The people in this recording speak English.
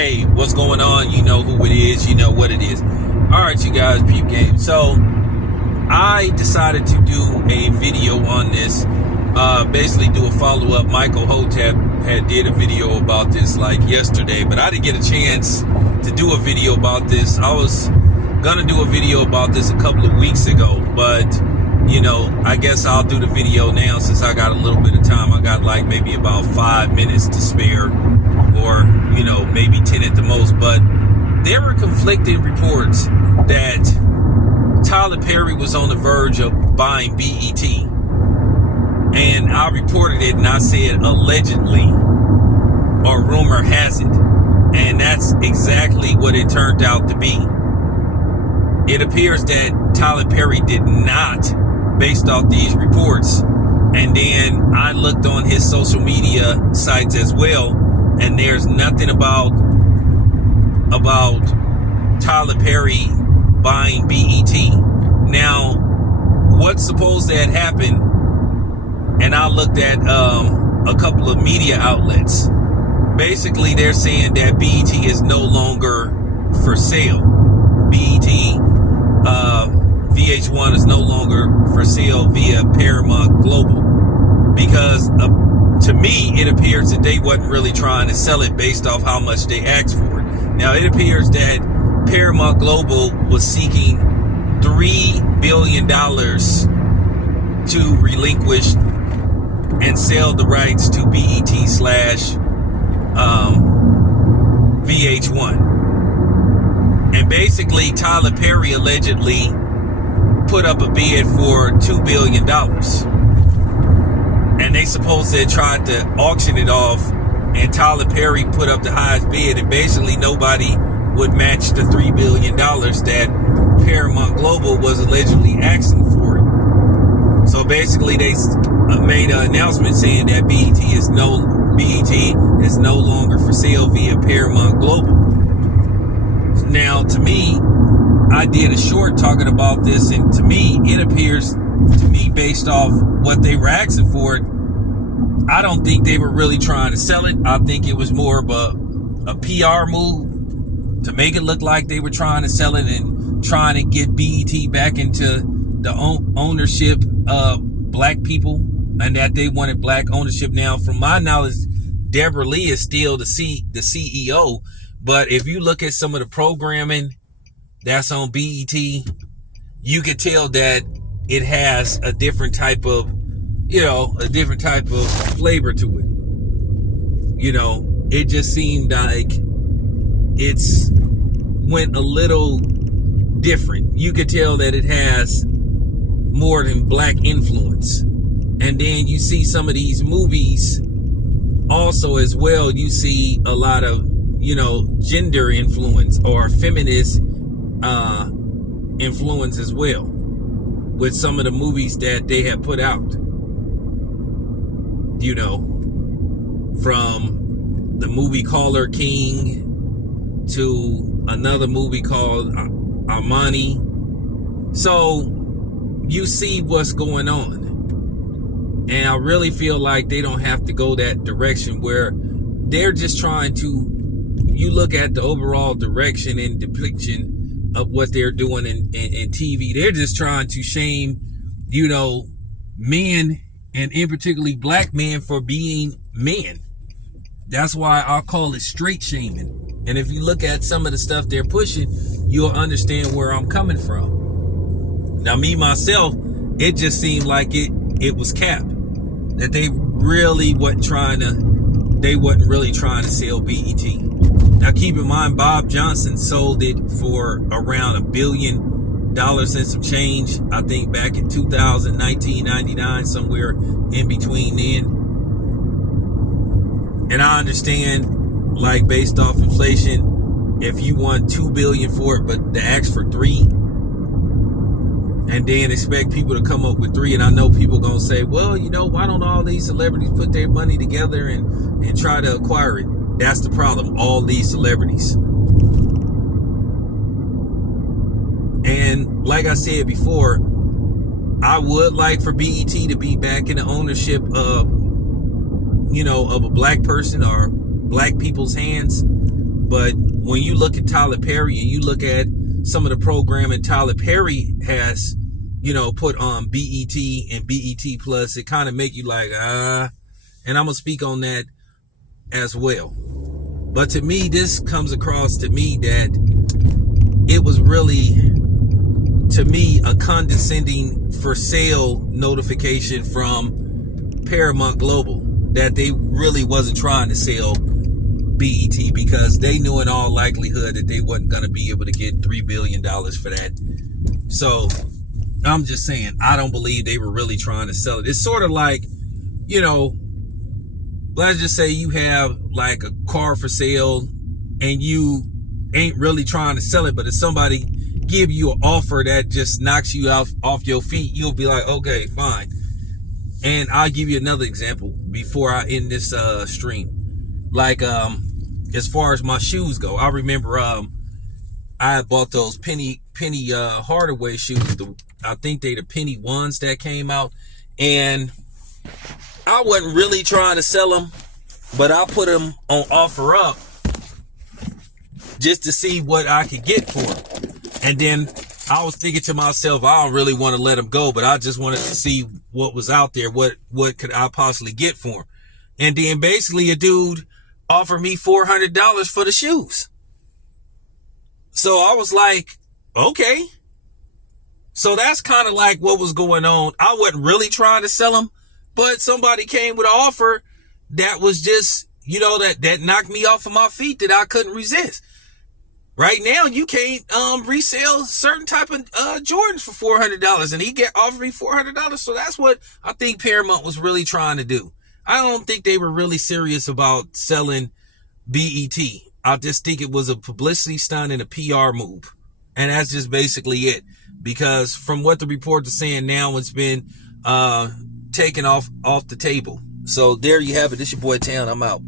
Hey, what's going on? You know who it is. You know what it is. All right, you guys, peep game. So I decided to do a video on this. Basically do a follow-up. Michael Hotep had did a video about this like yesterday, but I didn't get a chance to do a video about this. I was gonna do a video about this a couple of weeks ago, but you know, I guess I'll do the video now since I got a little bit of time. I got like maybe about 5 minutes to spare, or you know, maybe 10 at the most. But there were conflicting reports that Tyler Perry was on the verge of buying BET, and I reported it and I said allegedly, or rumor has it, and that's exactly what it turned out to be. It appears that Tyler Perry did not, based off these reports. And then I looked on his social media sites as well, and there's nothing about Tyler Perry buying BET. Now, what's supposed to have happened, and I looked at a couple of media outlets. Basically, they're saying that BET is no longer for sale. BET, VH1 is no longer for sale via Paramount Global, because to me it appears that they wasn't really trying to sell it based off how much they asked for it. Now it appears that Paramount Global was seeking $3 billion to relinquish and sell the rights to BET / VH1. And basically, Tyler Perry allegedly put up a bid for $2 billion. And they supposed to tried to auction it off, and Tyler Perry put up the highest bid, and basically nobody would match the $3 billion that Paramount Global was allegedly asking for it. So basically they made an announcement saying that BET is no longer for sale via Paramount Global. Now, to me, I did a short talking about this, and to me, it appears to me, based off what they were asking for it, I don't think they were really trying to sell it. I think it was more of a PR move to make it look like they were trying to sell it and trying to get BET back into the ownership of black people, and that they wanted black ownership. Now, from my knowledge, Deborah Lee is still the CEO. But if you look at some of the programming that's on BET, you could tell that it has a different type of, flavor to it. You know, it just seemed like it's went a little different. You could tell that it has more than black influence. And then you see some of these movies also as well, you see a lot of, gender influence or feminist influence as well with some of the movies that they have put out. From the movie Caller King to another movie called Armani. So you see what's going on. And I really feel like they don't have to go that direction where they're just trying to, you look at the overall direction and depiction of what they're doing in TV. They're just trying to shame, men, and in particularly black men, for being men. That's why I'll call it straight shaming. And if you look at some of the stuff they're pushing, you'll understand where I'm coming from. Now, me, myself, it just seemed like it was cap. That they really wasn't really trying to sell BET. Now, keep in mind, Bob Johnson sold it for around $1 billion and some change. I think back in 2019, 99, somewhere in between then. And I understand, like, based off inflation, if you want $2 billion for it, but they ask for $3 billion, and then expect people to come up with $3 billion, and I know people gonna say, well, why don't all these celebrities put their money together and try to acquire it? That's the problem. All these celebrities. And like I said before, I would like for BET to be back in the ownership of, of a black person or black people's hands. But when you look at Tyler Perry and you look at some of the programming Tyler Perry has, put on BET and BET Plus, it kind of make you like, and I'm going to speak on that as well. But to me, this comes across to me that it was really, to me, a condescending for sale notification from Paramount Global that they really wasn't trying to sell BET, because they knew in all likelihood that they wasn't going to be able to get $3 billion for that. So I'm just saying, I don't believe they were really trying to sell it. It's sort of like, let's just say you have like a car for sale and you ain't really trying to sell it, but if somebody give you an offer that just knocks you off your feet, you'll be like, okay, fine. And I'll give you another example before I end this stream. Like as far as my shoes go, I remember I bought those Penny Hardaway shoes. I think they the Penny ones that came out, and I wasn't really trying to sell them, but I put them on OfferUp just to see what I could get for them. And then I was thinking to myself, I don't really want to let them go, but I just wanted to see what was out there, what could I possibly get for them. And then basically a dude offered me $400 for the shoes. So I was like, okay. So that's kind of like what was going on. I wasn't really trying to sell them, but somebody came with an offer that was just, that knocked me off of my feet that I couldn't resist. Right now, you can't resell certain type of Jordans for $400, and he offered me $400. So that's what I think Paramount was really trying to do. I don't think they were really serious about selling BET. I just think it was a publicity stunt and a PR move. And that's just basically it. Because from what the report is saying now, it's been taken off the table. So there you have it. This your boy Town. I'm out.